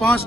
5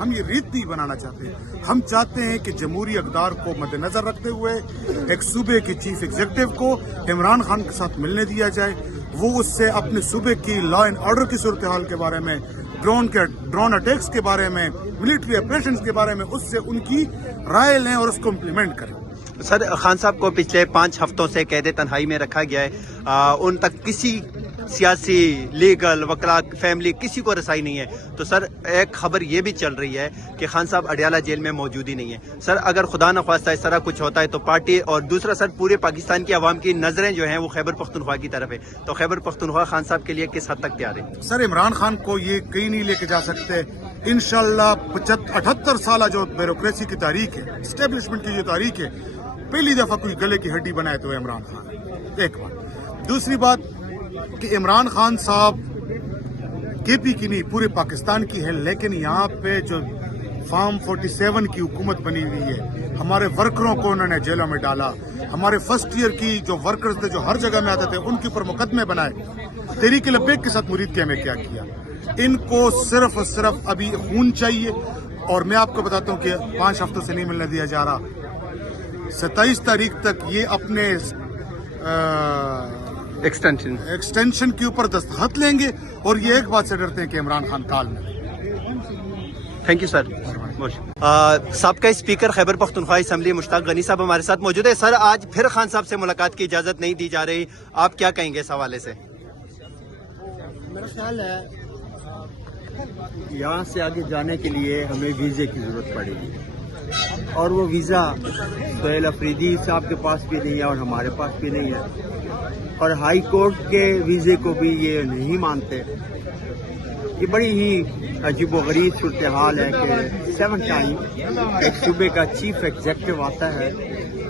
ہم یہ ریت نہیں بنانا چاہتے. ہم چاہتے ہیں کہ جمہوری اقدار کو مد نظر رکھتے ہوئے ایک صوبے کے چیف ایگزیکٹو کو عمران خان کے ساتھ ملنے دیا جائے. وہ اس سے اپنے صوبے کی لا اینڈ آرڈر کی صورتحال کے بارے میں، ڈرون اٹیکس کے بارے میں، ملٹری آپریشنز کے بارے میں اس سے ان کی رائے لیں اور اس کو امپلیمنٹ کریں. سر، خان صاحب کو پچھلے 5 ہفتوں سے قید تنہائی میں رکھا گیا ہے. ان تک کسی سیاسی، لیگل، وکلا، فیملی کسی کو رسائی نہیں ہے. تو سر ایک خبر یہ بھی چل رہی ہے کہ خان صاحب اڈیالہ جیل میں موجود ہی نہیں ہے. سر اگر خدا نخواستہ اس طرح کچھ ہوتا ہے تو پارٹی، اور دوسرا سر پورے پاکستان کی عوام کی نظریں جو ہیں وہ خیبر پختونخوا کی طرف ہے، تو خیبر پختونخوا خان صاحب کے لیے کس حد تک تیار ہے؟ سر عمران خان کو یہ کہیں نہیں لے کے جا سکتے. انشاءاللہ 78 سالہ جو بیوروکریسی کی تاریخ ہے، اسٹیبلشمنٹ کی جو تاریخ ہے، پہلی دفعہ کوئی گلے کی ہڈی بنائے تو عمران خان. ایک بات. دوسری بات کہ عمران خان صاحب کے پی کی نہیں پورے پاکستان کی ہے، لیکن یہاں پہ جو فارم 47 کی حکومت بنی ہوئی ہے، ہمارے ورکروں کو انہوں نے جیلوں میں ڈالا. ہمارے فرسٹ ایئر کی جو ورکرز تھے جو ہر جگہ میں آتے تھے ان کے اوپر مقدمے بنائے. تحریک لبیک کے ساتھ مرید کے ہمیں کیا کیا. ان کو صرف اور صرف ابھی خون چاہیے. اور میں آپ کو بتاتا ہوں کہ 5 ہفتوں سے نہیں ملنے دیا جا رہا. 27 تاریخ تک یہ اپنے ایکسٹینشن کے اوپر دستخط لیں گے اور یہ ایک بات سے ڈرتے ہیں کہ عمران خان کال میں. Thank you sir. سابقہ اسپیکر خیبر پختونخوا اسمبلی مشتاق غنی صاحب ہمارے ساتھ موجود ہے. سر آج پھر خان صاحب سے ملاقات کی اجازت نہیں دی جا رہی، آپ کیا کہیں گے اس حوالے سے؟ میرا خیال ہے یہاں سے آگے جانے کے لیے ہمیں ویزے کی ضرورت پڑے گی، اور وہ ویزا سہیل افریدی صاحب کے پاس بھی نہیں ہے اور ہمارے پاس بھی نہیں ہے، اور ہائی کورٹ کے ویزے کو بھی یہ نہیں مانتے. یہ بڑی ہی عجیب و غریب صورتحال ہے کہ 7 ٹائم ایک صوبے کا چیف ایگزیکٹو آتا ہے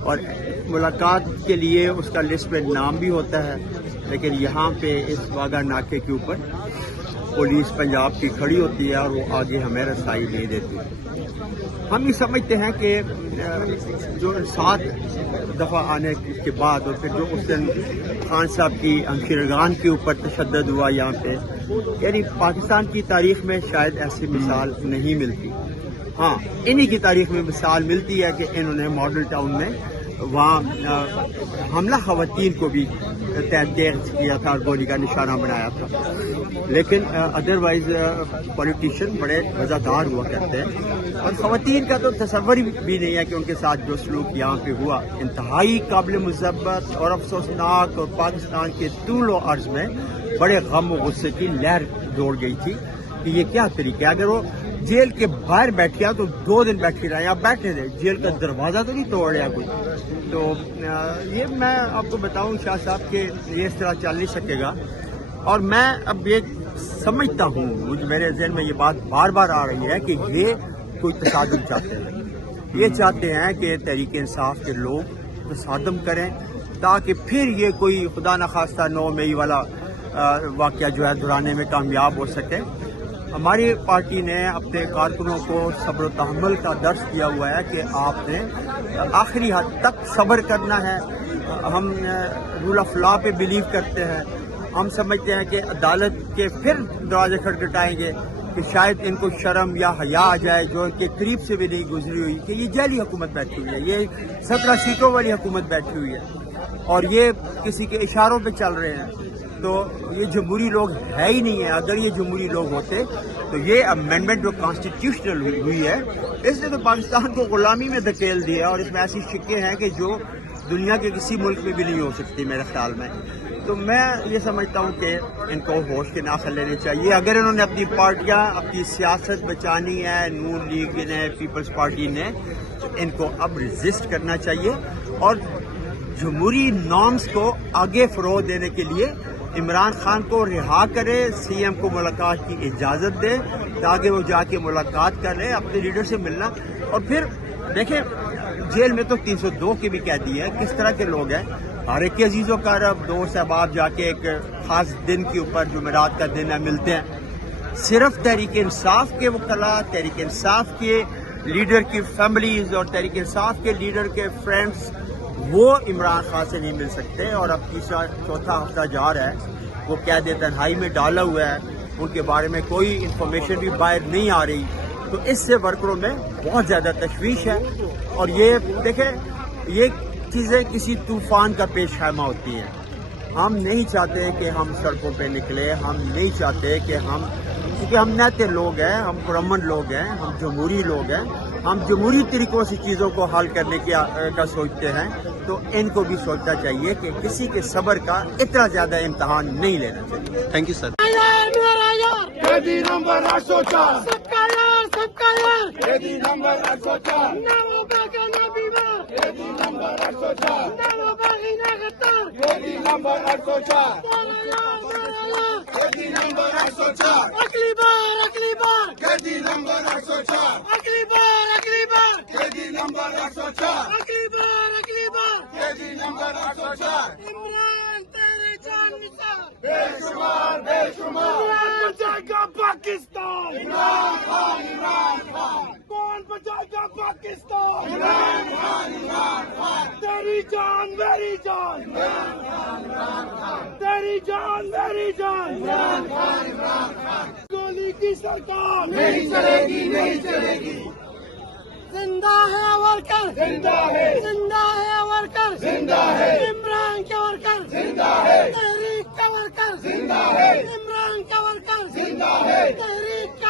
اور ملاقات کے لیے اس کا لسٹ میں نام بھی ہوتا ہے، لیکن یہاں پہ اس واگا ناکے کے اوپر پولیس پنجاب کی کھڑی ہوتی ہے اور وہ آگے ہمیں رسائی نہیں دیتی. ہم یہ سمجھتے ہیں کہ جو 7 دفعہ آنے کے بعد اور پھر جو اس دن خان صاحب کی ہمشیرگان کے اوپر تشدد ہوا یہاں پہ، یعنی پاکستان کی تاریخ میں شاید ایسی مثال نہیں ملتی. ہاں، انہی کی تاریخ میں مثال ملتی ہے کہ انہوں نے ماڈل ٹاؤن میں وہاں حملہ خواتین کو بھی تیز کیا تھا اور گولی کا نشانہ بنایا تھا. لیکن ادروائز پولیٹیشین بڑے وفادار ہوا کرتے ہیں، اور خواتین کا تو تصور بھی نہیں ہے کہ ان کے ساتھ جو سلوک یہاں پہ ہوا انتہائی قابل مذمت اور افسوسناک، اور پاکستان کے طول و عرض میں بڑے غم و غصے کی لہر دوڑ گئی تھی کہ یہ کیا طریقہ ہے. اگر وہ جیل کے باہر بیٹھ گیا تو 2 دن بیٹھے رہے، آپ بیٹھے رہے، جیل کا دروازہ تو نہیں توڑ رہا کوئی. تو یہ میں آپ کو بتاؤں شاہ صاحب کہ یہ اس طرح چل نہیں سکے گا. اور میں اب یہ سمجھتا ہوں، میرے ذہن میں یہ بات بار بار آ رہی ہے کہ یہ کوئی تصادم چاہتے ہیں. یہ چاہتے ہیں کہ تحریک انصاف کے لوگ تصادم کریں تاکہ پھر یہ کوئی خدا نخواستہ 9 مئی والا واقعہ جو ہے دہرانے میں کامیاب ہو سکے. ہماری پارٹی نے اپنے کارکنوں کو صبر و تحمل کا درس دیا ہوا ہے کہ آپ نے آخری حد تک صبر کرنا ہے. ہم رول آف لا پہ بلیو کرتے ہیں. ہم سمجھتے ہیں کہ عدالت کے پھر دروازے کھٹکھٹائیں گے کہ شاید ان کو شرم یا حیا آ جائے، جو ان کے قریب سے بھی نہیں گزری ہوئی، کہ یہ جعلی حکومت بیٹھی ہوئی ہے، یہ 17 سیٹوں والی حکومت بیٹھی ہوئی ہے اور یہ کسی کے اشاروں پہ چل رہے ہیں. تو یہ جمہوری لوگ ہے ہی نہیں ہے. اگر یہ جمہوری لوگ ہوتے تو یہ امینڈمنٹ جو کانسٹیٹیوشنل ہوئی ہے، اس نے تو پاکستان کو غلامی میں دھکیل دیا، اور اس میں ایسی شکیں ہیں کہ جو دنیا کے کسی ملک میں بھی نہیں ہو سکتی میرے خیال میں. تو میں یہ سمجھتا ہوں کہ ان کو ہوش کے ناخن لینے چاہیے. اگر انہوں نے اپنی پارٹیاں، اپنی سیاست بچانی ہے، نون لیگ نے، پیپلز پارٹی نے، ان کو اب ریزسٹ کرنا چاہیے اور جمہوری نارمز کو آگے فروغ دینے کے لیے عمران خان کو رہا کرے، سی ایم کو ملاقات کی اجازت دے تاکہ وہ جا کے ملاقات کر لے، اپنے لیڈر سے ملنا. اور پھر دیکھیں جیل میں تو 302 کے بھی قیدی ہیں، کس طرح کے لوگ ہیں. ہر ایک کے عزیز و اقارب، دوست احباب جا کے ایک خاص دن کے اوپر جمعرات کا دن ہے ملتے ہیں. صرف تحریک انصاف کے وکلاء، تحریک انصاف کے لیڈر کی فیملیز اور تحریک انصاف کے لیڈر کے فرینڈز وہ عمران خان سے نہیں مل سکتے. اور اب تیسرا چوتھا ہفتہ جا رہا ہے، وہ قید تنہائی میں ڈالا ہوا ہے، ان کے بارے میں کوئی انفارمیشن بھی باہر نہیں آ رہی. تو اس سے ورکروں میں بہت زیادہ تشویش ہے. اور یہ دیکھیں یہ چیزیں کسی طوفان کا پیش خیمہ ہوتی ہیں. ہم نہیں چاہتے کہ ہم سڑکوں پہ نکلے, ہم نہیں چاہتے کہ کیونکہ ہم نیتے لوگ ہیں, ہم پرامن لوگ ہیں, ہم جمہوری لوگ ہیں, ہم جمہوری طریقوں سے چیزوں کو حل کرنے کا سوچتے ہیں. تو ان کو بھی سوچنا چاہیے کہ کسی کے صبر کا اتنا زیادہ امتحان نہیں لینا چاہیے. Thank you sir. نمبر 804 سب کا یار نمبر 804 نمبر 804 نمبر 804 نمبر 804 اگلی بار نمبر 804 اگلی بار نمبر 804 نمبر 804 عمران تیری جان نثار بے شمار بچائے گا پاکستان. عمران خان کون بچائے گا پاکستان؟ عمران خان تیری جان میری جان, تیری جان میری جان. گولی کی سرکار نہیں چلے گی. زندہ ہے ورکر, زندہ ہے ورکر, عمران کا ورکر, تحریک کا ورکر, عمران کا ورکر, تحریک کا